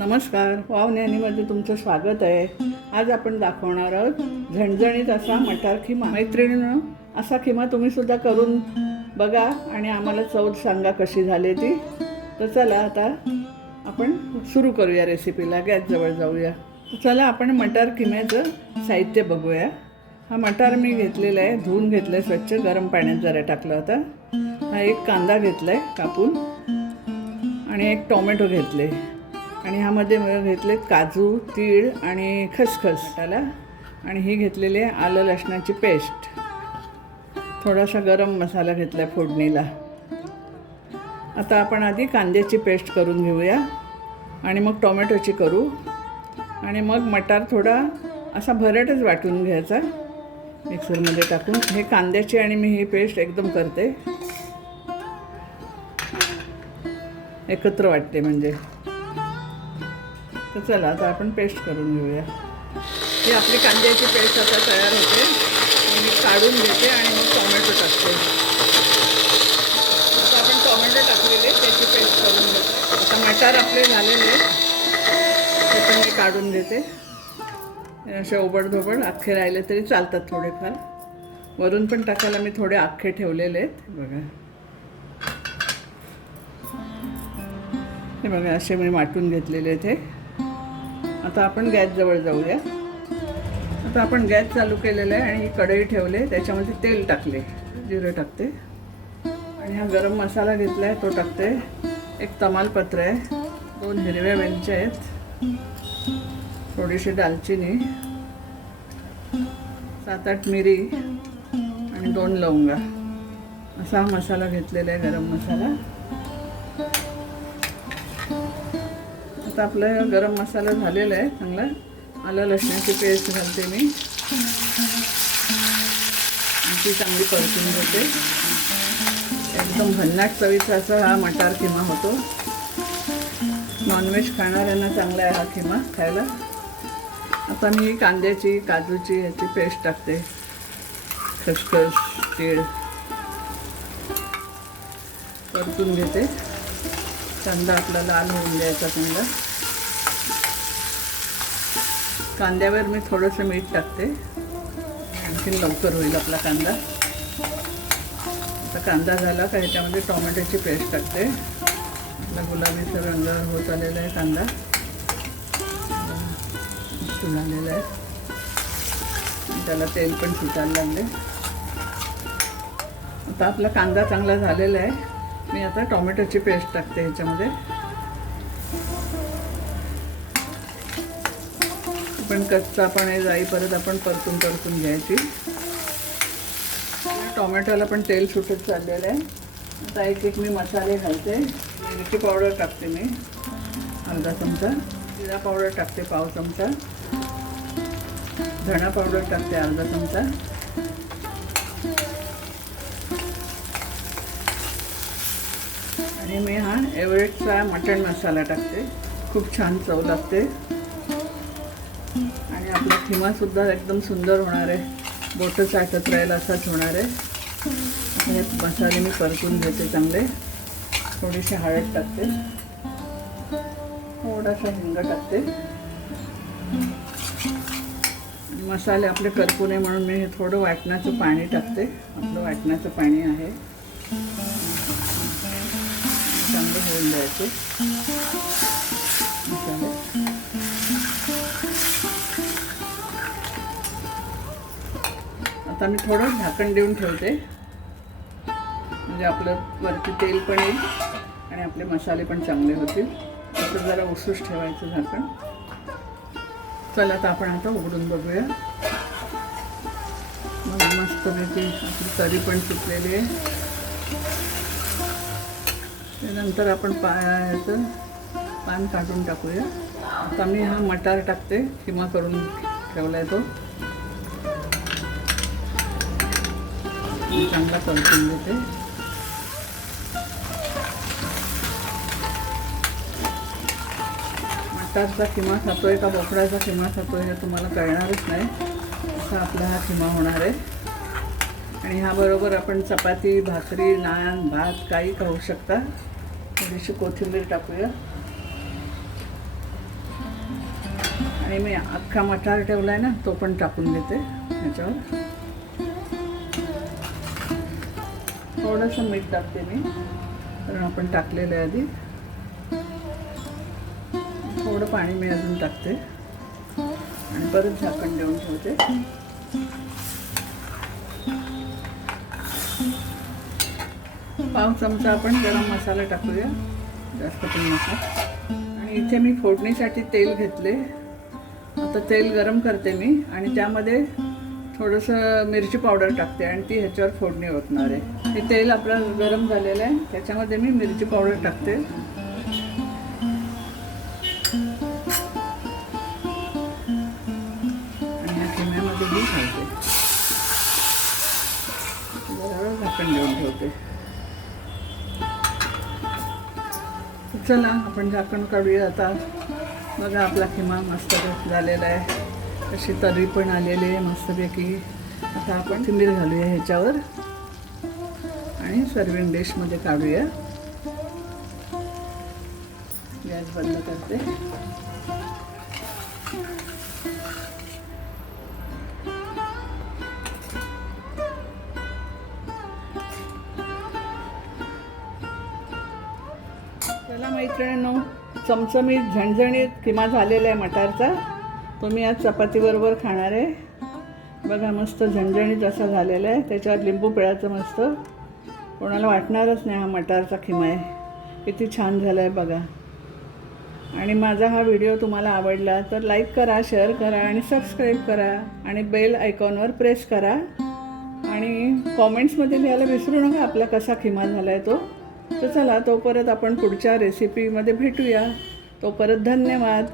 नमस्कार, वाव नेहमीमध्ये तुमचं स्वागत आहे. आज आपण दाखवणार आहोत झणझणीत असा मटार खिमा. मैत्रिणींनो, असा खिमा तुम्ही सुद्धा करून बघा आणि आम्हाला चव सांगा कशी झाली ती. तर चला आता आपण सुरू करूया रेसिपीला. गॅसजवळ जाऊया. चला आपण मटार खिम्याचं साहित्य बघूया. हा मटार मी घेतलेला आहे, धुवून घेतलं आहे स्वच्छ, गरम पाण्यात जरा टाकला होता. हा एक कांदा घेतला आहे कापून आणि एक टोमॅटो घेतले आणि ह्यामध्ये घेतलेत काजू, तीळ आणि खसखस त्याला. आणि ही घेतलेली आहे आलं लसणाची पेस्ट. थोडासा गरम मसाला घेतला आहे फोडणीला. आता आपण आधी कांद्याची पेस्ट करून घेऊया आणि मग टोमॅटोची करू आणि मग मटार थोडा असा भरटच वाटून घ्यायचा मिक्सरमध्ये टाकून. हे कांद्याची आणि मी ही पेस्ट एकदम करते, एकत्र वाटते म्हणजे. तर चला आता आपण पेस्ट करून घेऊया. ही आपली कांद्याची पेस्ट आता तयार होते. मी काढून घेते आणि मग टोमॅटो टाकते. आता आपण टोमॅटो टाकलेले त्याची पेस्ट करून घेते. आता मटार आपले झालेले ते पण मी काढून घेते. असे ओबडधोबड अख्खे राहिले तरी चालतात थोडेफार. वरून पण टाकायला मी थोडे अख्खे ठेवलेले आहेत बघा. हे बघा असे मी वाटून घेतलेले आहेत हे. आता आपण गॅसजवळ जाऊया. आता आपण गॅस चालू केलेला आहे आणि कढई ठेवले, त्याच्यामध्ये तेल टाकले, जिरे टाकते आणि हा गरम मसाला घेतला आहे तो टाकते. एक तमालपत्र आहे, 2 हिरव्या वेलच्या आहेत, थोडीशी दालचिनी, 7-8 मिरी आणि 2 लवंगा. असा हा मसाला घेतलेला आहे, गरम मसाला. आता आपलं गरम मसाला झालेला आहे चांगला. आलं लसणाची पेस्ट घालते मी, ती चांगली परतून घेते. एकदम भन्नाट चवीचा असा हा मटार खिमा होतो. नॉनव्हेज खाणाऱ्यांना चांगला आहे हा खिमा खायला. आता मी कांद्याची, काजूची याची पेस्ट टाकते, खसखस, तीळ परतून घेते. कांदा आपला लाल होऊन द्यायचा चांगला. कांद्यावर मी थोडंसं मीठ टाकते, आणखीन लवकर होईल आपला कांदा. आता कांदा झाला का ह्याच्यामध्ये टोमॅटोची पेस्ट टाकते. आपला गुलाबीचा रंगावर होत आलेला आहे कांदा, मस्त झालेला आहे. त्याला तेल पण सुटायला लागले. आता आपला कांदा चांगला झालेला आहे. मी आता टोमॅटोची पेस्ट टाकते ह्याच्यामध्ये. पण कच्चा पण हे जाई परत आपण परतून घ्यायची. टोमॅटोला पण तेल सुटत चाललेलं आहे. आता एक मी मसाले घालते. मिरची पावडर टाकते मी अर्धा चमचा, जिरा पावडर टाकते पाव चमचा, धणा पावडर टाकते अर्धा चमचा, आणि मी हा एव्हरेस्टचा मटण मसाला टाकते. खूप छान चव लागते आणि आपला खिमासुद्धा एकदम सुंदर होणार आहे. बोटं चाटत राहील असाच होणार आहे. हे मसाले मी परतून घेते चांगले. थोडीशी हळद टाकते, थोडासा हिंग टाकते. मसाले आपले करपू नये म्हणून मी हे थोडं वाटणाचं पाणी टाकते. आपलं वाटणाचं पाणी आहे, चांगलं होऊन द्यायचं मसाले. आता मी थोडं झाकण देऊन ठेवते, म्हणजे आपलं वरती तेल पण येईल आणि आपले मसाले पण चांगले होतील. असं जरा उसूस ठेवायचं झाकण. चला आता आपण आता उघडून बघूया. मग मस्तपैकी आपली तरी पण सुटलेली आहे. त्यानंतर आपण याचं पान काढून टाकूया. आता मी हा मटार टाकते, किमा करून ठेवला आहे तो. चांगला परतून घेते. मटारचा किमा खातोय का बोकडाचा किमा खातोय हे तुम्हाला कळणारच नाही. असा आपला हा किमा होणार आहे. आणि ह्याबरोबर आपण चपाती, भाकरी, नान, भात काही खाऊ शकता. थोडीशी कोथिंबीर टाकूया. आणि मी अख्खा मटार ठेवला आहे ना, तो पण टाकून देते ह्याच्यावर. थोडंसं मीठ टाकते मी, कारण आपण टाकलेलं आहे आधी. थोडं पाणी मी अजून टाकते आणि परत झाकण देऊन ठेवते. पाव चमचा आपण गरम मसाला टाकूया, जास्त पण नको. आणि इथे मी फोडणीसाठी तेल घेतले. आता तेल गरम करते मी आणि त्यामध्ये थोडंसं मिरची पावडर टाकते आणि ती ह्याच्यावर फोडणी ओतणार आहे. हे तेल आपलं गरम झालेलं आहे, त्याच्यामध्ये मी मिरची पावडर टाकते. आणि ह्या खिम्यामध्ये मी घालते. जरा झाकण देऊन ठेवते. चला आपण झाकण काढूया आता. बघा आपला खिमा मस्त झालेला आहे, अशी तर्री पण आलेली आहे मस्तपैकी. आता आपण कोथिंबीर घालूया ह्याच्यावर आणि सर्विंग डिशमध्ये काढूया. गॅस बंद करते. चला मैत्रिणींनो, चमचमीत झणझणीत किमा झालेला आहे मटारचा. तो मी आज चपातीबरोबर खाणार आहे. बघा मस्त झणझणीत असा झालेला आहे. त्याच्यात लिंबू पिळायचं मस्त. कोणाला वाटणारच नाही हा मटारचा खिमा आहे. किती छान झाला आहे बघा. आणि माझा हा व्हिडिओ तुम्हाला आवडला तर लाईक करा, शेअर करा आणि सबस्क्राईब करा आणि बेल आयकॉनवर प्रेस करा. आणि कॉमेंट्समध्ये लिहायला विसरू नका आपला कसा खिमा झाला आहे तो. तर चला, तो परत आपण पुढच्या रेसिपीमध्ये भेटूया. तो परत धन्यवाद.